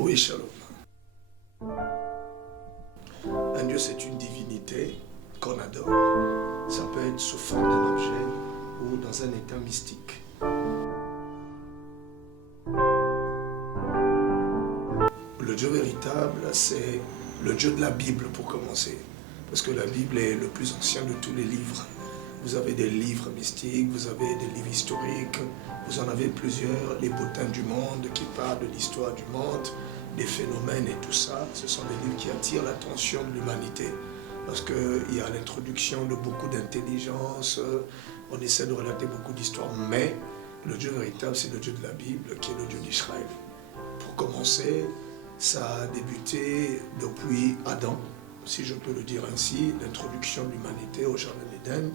Oui, shalom. Un Dieu, c'est une divinité qu'on adore. Ça peut être sous forme d'un objet ou dans un état mystique. Le Dieu véritable, c'est le Dieu de la Bible pour commencer. Parce que la Bible est le plus ancien de tous les livres. Vous avez des livres mystiques, vous avez des livres historiques, vous en avez plusieurs, les bottins du monde qui parlent de l'histoire du monde, des phénomènes et tout ça. Ce sont des livres qui attirent l'attention de l'humanité. Parce qu'il y a l'introduction de beaucoup d'intelligence, on essaie de relater beaucoup d'histoires, mais le Dieu véritable, c'est le Dieu de la Bible, qui est le Dieu d'Israël. Pour commencer, ça a débuté depuis Adam, si je peux le dire ainsi, l'introduction de l'humanité au Jardin d'Éden.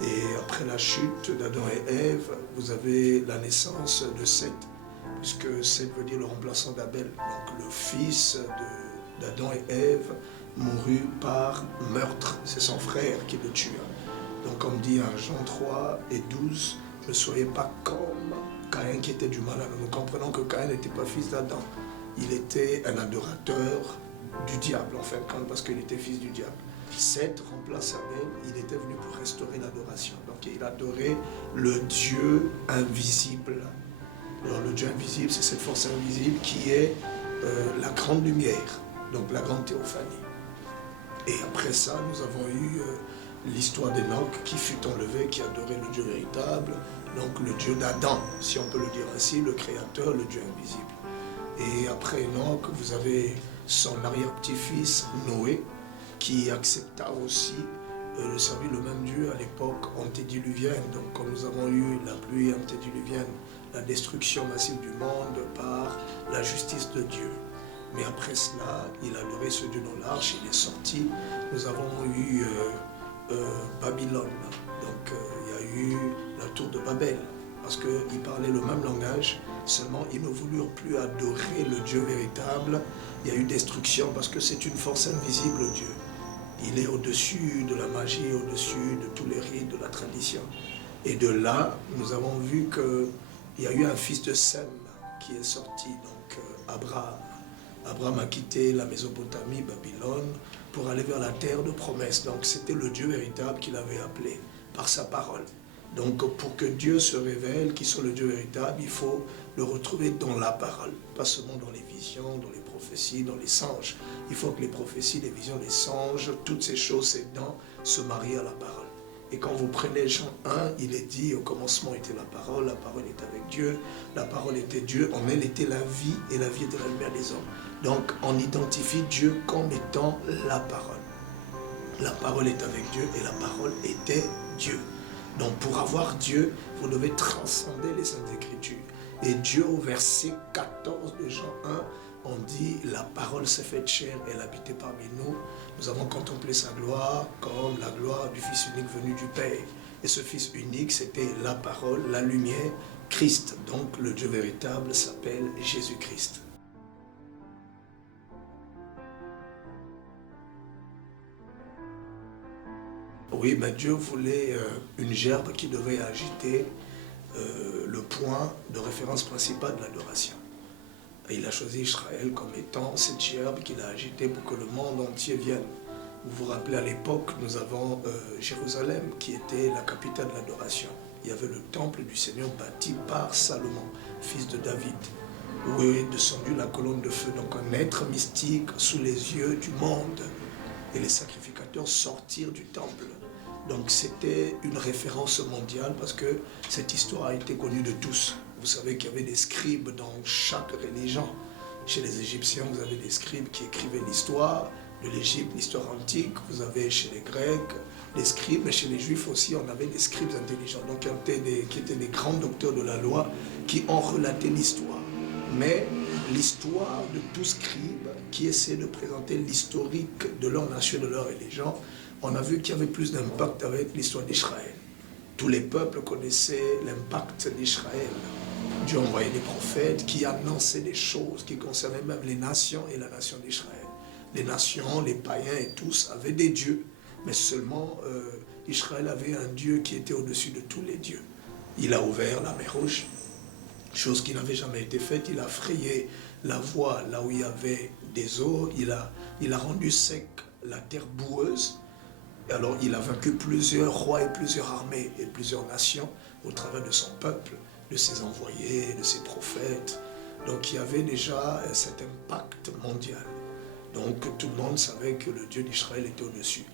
Et après la chute d'Adam et Ève, vous avez la naissance de Seth, puisque Seth veut dire le remplaçant d'Abel. Donc le fils d'Adam et Ève mourut par meurtre. C'est son frère qui le tua. Donc comme dit en Jean 3 et 12, ne soyez pas comme Caïn qui était du malade. Nous comprenons que Caïn n'était pas fils d'Adam. Il était un adorateur du diable, en fin de compte, parce qu'il était fils du diable. Seth remplace Abel, il était venu pour restaurer l'adoration. Donc il adorait le Dieu invisible. Alors le Dieu invisible, c'est cette force invisible qui est la grande lumière, donc la grande théophanie. Et après ça, nous avons eu l'histoire d'Enoch qui fut enlevé, qui adorait le Dieu véritable, donc le Dieu d'Adam, si on peut le dire ainsi, le créateur, le Dieu invisible. Et après Enoch, vous avez son arrière-petit-fils Noé, qui accepta aussi de servir le même Dieu à l'époque antédiluvienne. Donc quand nous avons eu la pluie antédiluvienne, la destruction massive du monde par la justice de Dieu. Mais après cela, il adorait ce Dieu dans l'arche, il est sorti. Nous avons eu Babylone. Donc il y a eu la tour de Babel, parce qu'ils parlaient le même langage, seulement ils ne voulurent plus adorer le Dieu véritable. Il y a eu destruction parce que c'est une force invisible, Dieu. Il est au-dessus de la magie, au-dessus de tous les rites, de la tradition. Et de là, nous avons vu qu'il y a eu un fils de Sem qui est sorti, donc Abraham. Abraham a quitté la Mésopotamie, Babylone, pour aller vers la terre de promesse. Donc c'était le Dieu véritable qu'il avait appelé par sa parole. Donc pour que Dieu se révèle, qu'il soit le Dieu véritable, il faut le retrouver dans la parole, pas seulement dans les visions, dans les prophéties, dans les songes. Il faut que les prophéties, les visions, les songes, toutes ces choses, ces dents, se marient à la parole. Et quand vous prenez Jean 1, il est dit, au commencement était la parole était avec Dieu, la parole était Dieu, en elle était la vie, et la vie était la lumière des hommes. Donc on identifie Dieu comme étant la parole. La parole est avec Dieu, et la parole était Dieu. Donc pour avoir Dieu, vous devez transcender les Saintes Écritures. Et Dieu, au verset 14 de Jean 1, on dit, la parole s'est faite chair, elle habitait parmi nous. Nous avons contemplé sa gloire comme la gloire du Fils unique venu du Père. Et ce Fils unique, c'était la parole, la lumière, Christ. Donc le Dieu véritable s'appelle Jésus-Christ. Oui, mais Dieu voulait une gerbe qui devait agiter le point de référence principal de l'adoration. Et il a choisi Israël comme étant cette gerbe qu'il a agitée pour que le monde entier vienne. Vous vous rappelez, à l'époque, nous avons Jérusalem qui était la capitale de l'adoration. Il y avait le temple du Seigneur bâti par Salomon, fils de David, où est descendue la colonne de feu, donc un être mystique sous les yeux du monde. Et les sacrificateurs sortirent du temple. Donc c'était une référence mondiale parce que cette histoire a été connue de tous. Vous savez qu'il y avait des scribes dans chaque religion. Chez les Égyptiens, vous avez des scribes qui écrivaient l'histoire de l'Égypte, l'histoire antique. Vous avez chez les Grecs des scribes, mais chez les Juifs aussi, on avait des scribes intelligents, donc qui étaient des grands docteurs de la loi qui ont relaté l'histoire. Mais l'histoire de tout scribe qui essaie de présenter l'historique de leur nation, de leur religion, on a vu qu'il y avait plus d'impact avec l'histoire d'Israël. Tous les peuples connaissaient l'impact d'Israël. Dieu envoyait des prophètes qui annonçaient des choses qui concernaient même les nations et la nation d'Israël. Les nations, les païens et tous avaient des dieux, mais seulement Israël avait un Dieu qui était au-dessus de tous les dieux. Il a ouvert la mer Rouge, chose qui n'avait jamais été faite. Il a frayé la voie là où il y avait des eaux. Il a rendu sec la terre boueuse. Et alors il a vaincu plusieurs rois et plusieurs armées et plusieurs nations au travers de son peuple, de ses envoyés, de ses prophètes. Donc il y avait déjà cet impact mondial. Donc tout le monde savait que le Dieu d'Israël était au-dessus.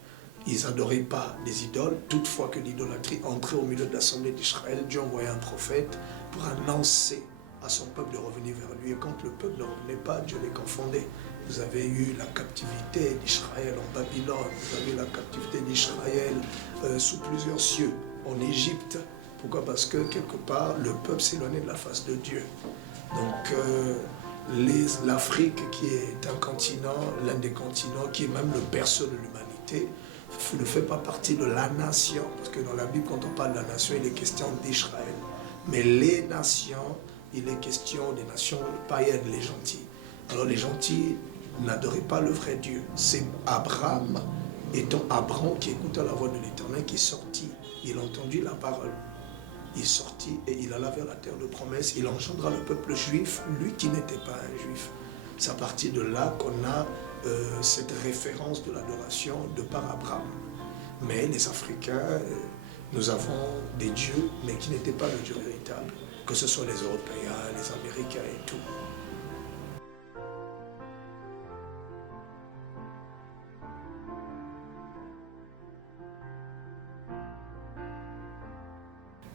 Ils n'adoraient pas les idoles, toutefois que l'idolâtrie entrait au milieu de l'assemblée d'Israël. Dieu envoyait un prophète pour annoncer à son peuple de revenir vers lui. Et quand le peuple ne revenait pas, Dieu les confondait. Vous avez eu la captivité d'Israël en Babylone, vous avez la captivité d'Israël sous plusieurs cieux, en Égypte. Pourquoi? Parce que quelque part, le peuple s'éloignait de la face de Dieu. Donc l'Afrique, qui est un continent, l'un des continents, qui est même le berceau de l'humanité, ne fait pas partie de la nation. Parce que dans la Bible, quand on parle de la nation, il est question d'Israël. Mais les nations, il est question des nations païennes, les gentils. Alors les gentils n'adoraient pas le vrai Dieu. C'est Abraham, étant Abraham qui écouta la voix de l'Éternel, qui sortit. Il entendit la parole. Il sortit et il alla vers la terre de promesse. Il engendra le peuple juif, lui qui n'était pas un juif. C'est à partir de là qu'on a cette référence de l'adoration de par Abraham. Mais les Africains, nous avons des dieux, mais qui n'étaient pas le Dieu véritable. Que ce soit les Européens, les Américains et tout.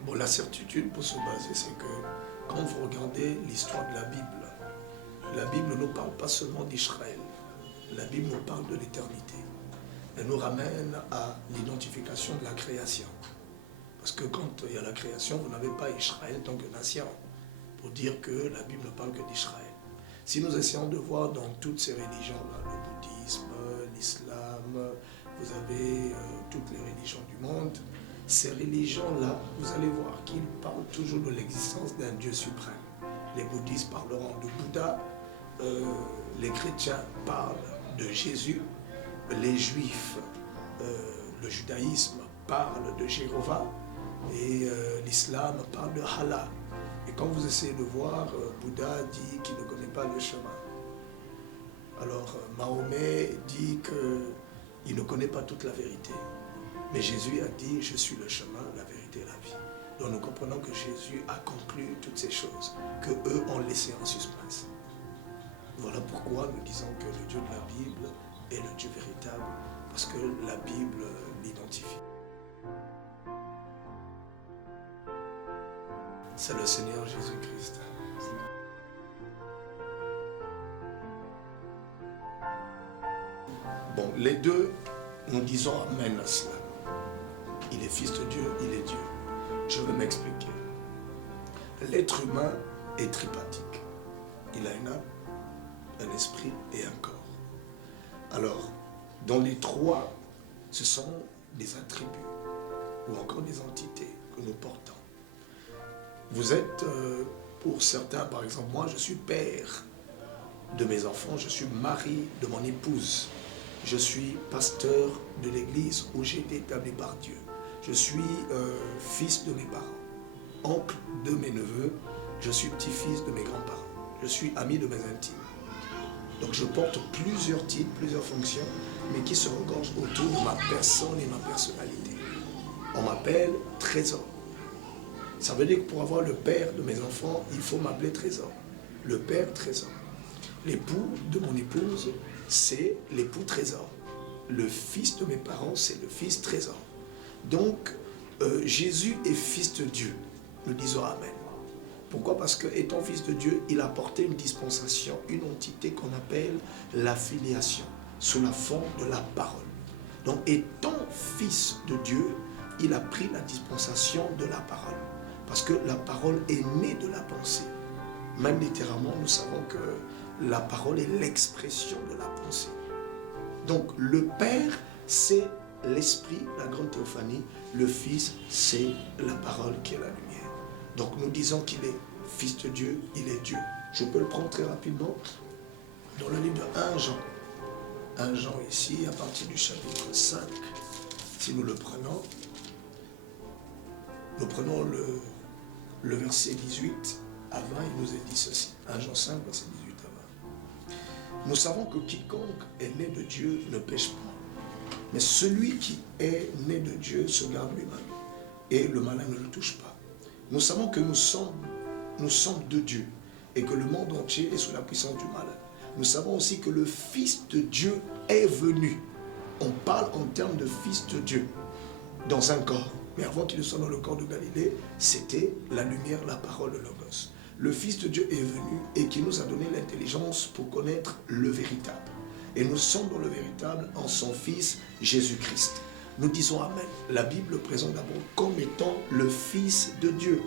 Bon, la certitude pour se baser, c'est que quand vous regardez l'histoire de la Bible ne nous parle pas seulement d'Israël. La Bible nous parle de l'éternité. Elle nous ramène à l'identification de la création. Parce que quand il y a la création, vous n'avez pas Israël tant que nation. Pour dire que la Bible ne parle que d'Israël. Si nous essayons de voir dans toutes ces religions-là, le bouddhisme, l'islam, vous avez toutes les religions du monde, ces religions-là, vous allez voir qu'ils parlent toujours de l'existence d'un Dieu suprême. Les bouddhistes parleront de Bouddha, les chrétiens parlent de Jésus, les juifs, le judaïsme parle de Jéhovah et l'islam parle de Allah. Et quand vous essayez de voir, Bouddha dit qu'il ne connaît pas le chemin. Alors Mahomet dit qu'il ne connaît pas toute la vérité. Mais Jésus a dit, je suis le chemin, la vérité et la vie. Donc nous comprenons que Jésus a conclu toutes ces choses, que eux ont laissé en suspense. Voilà pourquoi nous disons que le Dieu de la Bible est le Dieu véritable, parce que la Bible l'identifie. C'est le Seigneur Jésus-Christ. Bon, les deux, nous disons Amen à cela. Il est fils de Dieu, il est Dieu. Je vais m'expliquer. L'être humain est tripartite. Il a une âme, un esprit et un corps. Alors, dans les trois, ce sont des attributs ou encore des entités que nous portons. Vous êtes, pour certains, par exemple, moi je suis père de mes enfants, je suis mari de mon épouse, je suis pasteur de l'église où j'ai été établi par Dieu. Je suis fils de mes parents, oncle de mes neveux, je suis petit-fils de mes grands-parents, je suis ami de mes intimes. Donc je porte plusieurs titres, plusieurs fonctions, mais qui se regorgent autour de ma personne et ma personnalité. On m'appelle Trésor. Ça veut dire que pour avoir le père de mes enfants, il faut m'appeler Trésor. Le père Trésor. L'époux de mon épouse, c'est l'époux Trésor. Le fils de mes parents, c'est le fils Trésor. Donc, Jésus est fils de Dieu. Nous disons Amen. Pourquoi? Parce que, étant fils de Dieu, il a porté une dispensation, une entité qu'on appelle la filiation, sous la forme de la parole. Donc, étant fils de Dieu, il a pris la dispensation de la parole. Parce que la parole est née de la pensée. Même littéralement, nous savons que la parole est l'expression de la pensée. Donc, le Père, c'est l'Esprit, la grande théophanie. Le Fils, c'est la parole qui est la lumière. Donc, nous disons qu'il est Fils de Dieu, il est Dieu. Je peux le prendre très rapidement dans le livre de 1 Jean. 1 Jean ici, à partir du chapitre 5. Si nous le prenons, nous prenons le verset 18 avant, il nous a dit ceci. 1 Jean 5, verset 18 avant. Nous savons que quiconque est né de Dieu ne pêche pas. Mais celui qui est né de Dieu se garde lui-même. Et le malin ne le touche pas. Nous savons que nous sommes de Dieu. Et que le monde entier est sous la puissance du mal. Nous savons aussi que le Fils de Dieu est venu. On parle en termes de Fils de Dieu dans un corps. Mais avant qu'il ne soit dans le corps de Galilée, c'était la lumière, la parole, le Logos. Le Fils de Dieu est venu et qui nous a donné l'intelligence pour connaître le véritable. Et nous sommes dans le véritable en son Fils Jésus-Christ. Nous disons Amen. La Bible le présente d'abord comme étant le Fils de Dieu.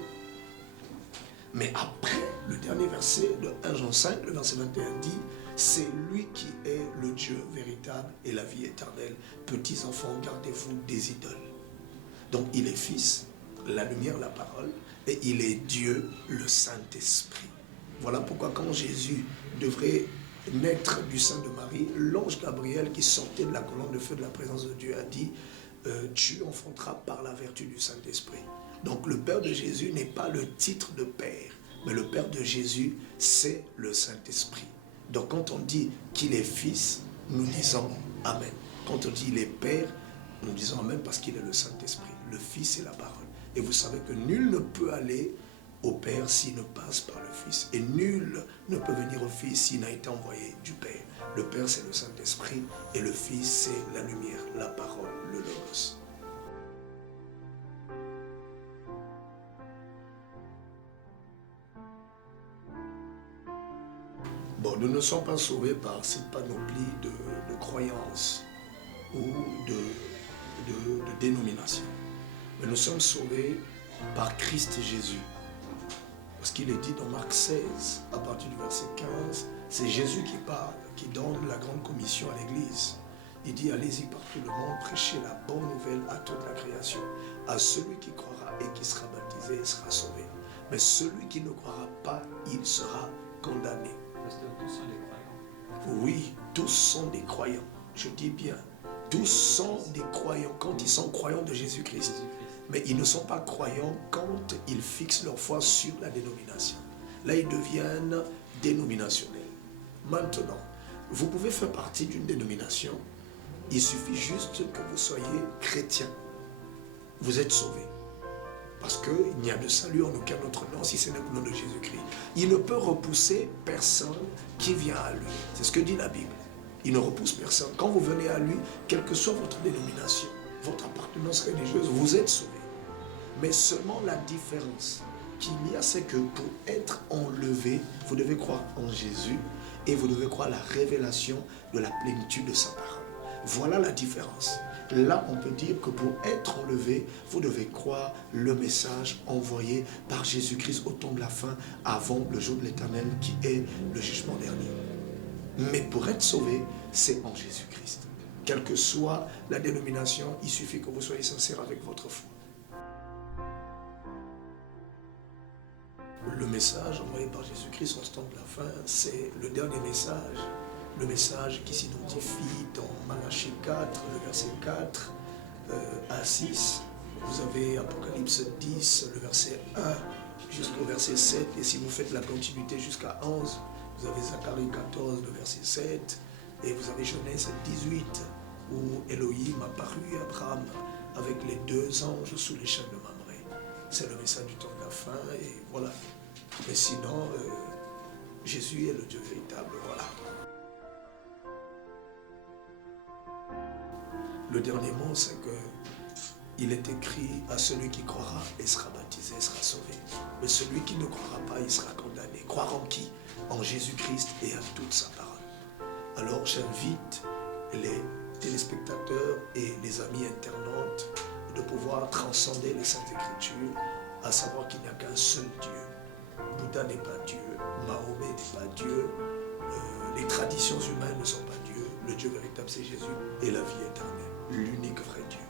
Mais après, le dernier verset de 1 Jean 5, le verset 21 dit, c'est lui qui est le Dieu véritable et la vie éternelle. Petits enfants, gardez-vous des idoles. Donc il est Fils, la lumière, la parole, et il est Dieu, le Saint-Esprit. Voilà pourquoi quand Jésus devrait naître du sein de Marie, l'ange Gabriel qui sortait de la colonne de feu de la présence de Dieu a dit, tu enfanteras par la vertu du Saint-Esprit. Donc le Père de Jésus n'est pas le titre de Père, mais le Père de Jésus, c'est le Saint-Esprit. Donc quand on dit qu'il est Fils, nous disons Amen. Quand on dit qu'il est Père, nous disons Amen parce qu'il est le Saint-Esprit. Le Fils est la parole. Et vous savez que nul ne peut aller au Père s'il ne passe par le Fils. Et nul ne peut venir au Fils s'il n'a été envoyé du Père. Le Père, c'est le Saint-Esprit. Et le Fils, c'est la lumière, la parole, le Logos. Bon, nous ne sommes pas sauvés par cette panoplie de croyances ou de dénominations. Mais nous sommes sauvés par Christ Jésus. Parce qu'il est dit dans Marc 16, à partir du verset 15, c'est Jésus qui parle, qui donne la grande commission à l'Église. Il dit, allez-y par tout le monde, prêchez la bonne nouvelle à toute la création. À celui qui croira et qui sera baptisé sera sauvé. Mais celui qui ne croira pas, il sera condamné. Parce que tous sont des croyants. Oui, tous sont des croyants. Je dis bien, tous sont des croyants quand ils sont croyants de Jésus-Christ. Mais ils ne sont pas croyants quand ils fixent leur foi sur la dénomination. Là, ils deviennent dénominationnels. Maintenant, vous pouvez faire partie d'une dénomination. Il suffit juste que vous soyez chrétien. Vous êtes sauvé. Parce qu'il n'y a de salut en aucun autre nom si ce n'est le nom de Jésus-Christ. Il ne peut repousser personne qui vient à lui. C'est ce que dit la Bible. Il ne repousse personne. Quand vous venez à lui, quelle que soit votre dénomination, votre appartenance religieuse, vous êtes sauvé. Mais seulement la différence qu'il y a, c'est que pour être enlevé, vous devez croire en Jésus et vous devez croire à la révélation de la plénitude de sa parole. Voilà la différence. Là, on peut dire que pour être enlevé, vous devez croire le message envoyé par Jésus-Christ au temps de la fin, avant le jour de l'Éternel qui est le jugement dernier. Mais pour être sauvé, c'est en Jésus-Christ. Quelle que soit la dénomination, il suffit que vous soyez sincère avec votre foi. Le message envoyé par Jésus-Christ en ce temps de la fin, c'est le dernier message. Le message qui s'identifie dans Malachie 4, le verset 4 à 6. Vous avez Apocalypse 10, le verset 1 jusqu'au verset 7. Et si vous faites la continuité jusqu'à 11, vous avez Zacharie 14, le verset 7. Et vous avez Genèse 18, où Elohim a paru à Abraham avec les deux anges sous les chaînes de Mamré. C'est le message du temps de la fin, et voilà. Mais sinon, Jésus est le Dieu véritable, voilà. Le dernier mot, c'est que il est écrit à celui qui croira et sera baptisé, sera sauvé. Mais celui qui ne croira pas, il sera condamné. Croire en qui? En Jésus-Christ et à toute sa parole. Alors j'invite les téléspectateurs et les amis internautes de pouvoir transcender les Saintes Écritures, à savoir qu'il n'y a qu'un seul Dieu. Bouddha n'est pas Dieu, Mahomet n'est pas Dieu, les traditions humaines ne sont pas Dieu. Le Dieu véritable, c'est Jésus et la vie éternelle, l'unique vrai Dieu.